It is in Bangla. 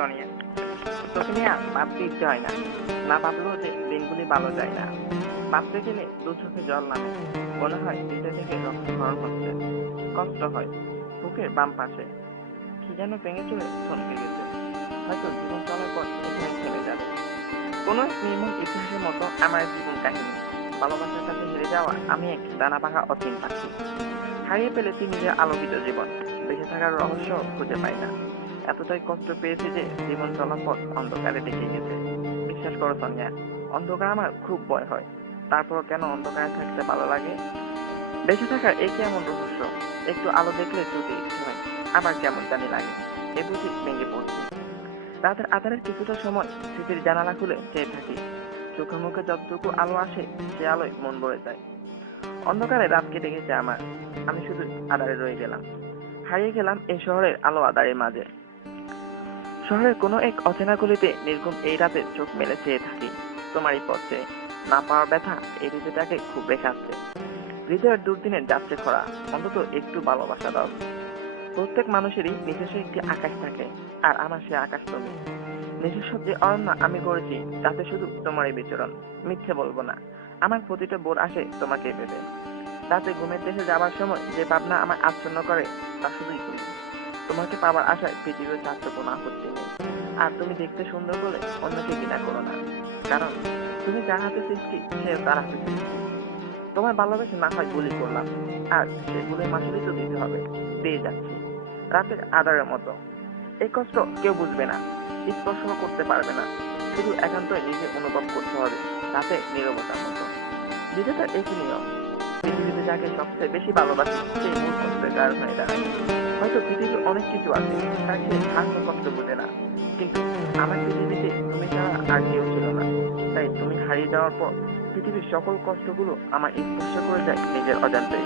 সোনিয়া, তোকে নিয়ে আর ভাবতে ইচ্ছে হয় না। না ভাবলেও যে দিনগুলি ভালো যায় না। ভাবতে গেলে দু চোখে জল নামে। মনে হয় হৃদয় থেকে রক্তক্ষরণ হচ্ছে। কষ্ট হয় বুকের বাম পাশে। কি যেন ভেঙে চলে থমকে গেছে। হয়তো জীবন চলার পর এখানে থেমে যাবে। কোনো এক নির্মম ইতিহাসের মতো আমার জীবন কাহিনী। ভালোবাসার কাছে হেরে যাওয়া আমি এক ডানা ভাঙা অচিন পাখি। হারিয়ে ফেলেছি নিজের আলোকিত জীবন। বেঁচে থাকার রহস্য খুঁজে পাই না। এতটাই কষ্ট পেয়েছি যে জীবন চলার পথ অন্ধকারে ডেকে গেছে। বিশ্বাস করো সোনিয়া, অন্ধকার আমার খুব ভয় হয়। তারপরও কেন অন্ধকারে থাকতে ভালো লাগে? বেঁচে থাকার এই কি এমন রহস্য? একটু আলো দেখলে চোখে ইচ্ছে হয়, আবার কেমন জানি লাগে এ বুঝি ভেঙে পড়ছি। রাতের আধারের কিছুটা সময় স্মৃতির জানালা খুলে চেয়ে থাকি। চোখে মুখে যতটুকু আলো আসে সে আলোয় মন ভরে যায়। অন্ধকারে রাত কেটে গেছে আমার। আমি শুধু আধারে রয়ে গেলাম। হারিয়ে গেলাম এই শহরের আলো আধারের মাঝে। শহরের কোনো এক অচেনা গলিতে নির্ঘুম এই রাতে চোখ মেলে চেয়ে থাকি। তোমারই পথে না পাওয়ার ব্যথা এই হৃদয়টাকে খুব রেখাচ্ছে। হৃদয়ের দুর্দিনে যাচ্ছে খরা, অন্তত একটু ভালোবাসা দাও। প্রত্যেক মানুষেরই নিজস্ব একটি আকাশ থাকে, আর আমার সে আকাশ তুমি। নিজস্ব যে অরণ্য আমি গড়েছি তাতে শুধু তোমারই বিচরণ। মিথ্যে বলবো না, আমার প্রতিটা বোর আসে তোমাকে ভেবে। রাতে ঘুমের দেশে যাবার সময় যে ভাবনা আমার আচ্ছন্ন করে তা শুধুই তুমি। তোমাকে পাওয়ার আশায় পৃথিবীর চারটে কোনো আপত্তি নেই। আর তুমি দেখতে সুন্দর বলে অন্যকে ঘৃণা করো না, কারণ তুমি যার হাতে সৃষ্টি সে তার হাতে সৃষ্টি। তোমার ভালোবেসে না হয় গুলি করলাম, আর সেগুলোর মাসুলই তো দিতে হবে। দিয়ে যাচ্ছি রাতের আধারের মতো। এই কষ্ট কেউ বুঝবে না, স্পর্শ করতে পারবে না। শুধু একান্তই নিজে অনুভব করতে হবে, রাতে নীরবতার মতো। বিধাতার একই নিয়ম। পৃথিবীতে যাকে সবচেয়ে বেশি ভালোবাসি সেই মূল কষ্টের কারণ হয়ে দাঁড়ায়। হয়তো পৃথিবীর অনেক কিছু আছে তাই সে হারানোর কষ্ট বোঝে না, কিন্তু আমার পৃথিবীতে তুমি ছাড়া আর কেউ ছিল না। তাই তুমি হারিয়ে যাওয়ার পর পৃথিবীর সকল কষ্টগুলো আমার স্পর্শ করে যায় নিজের অজান্তেই।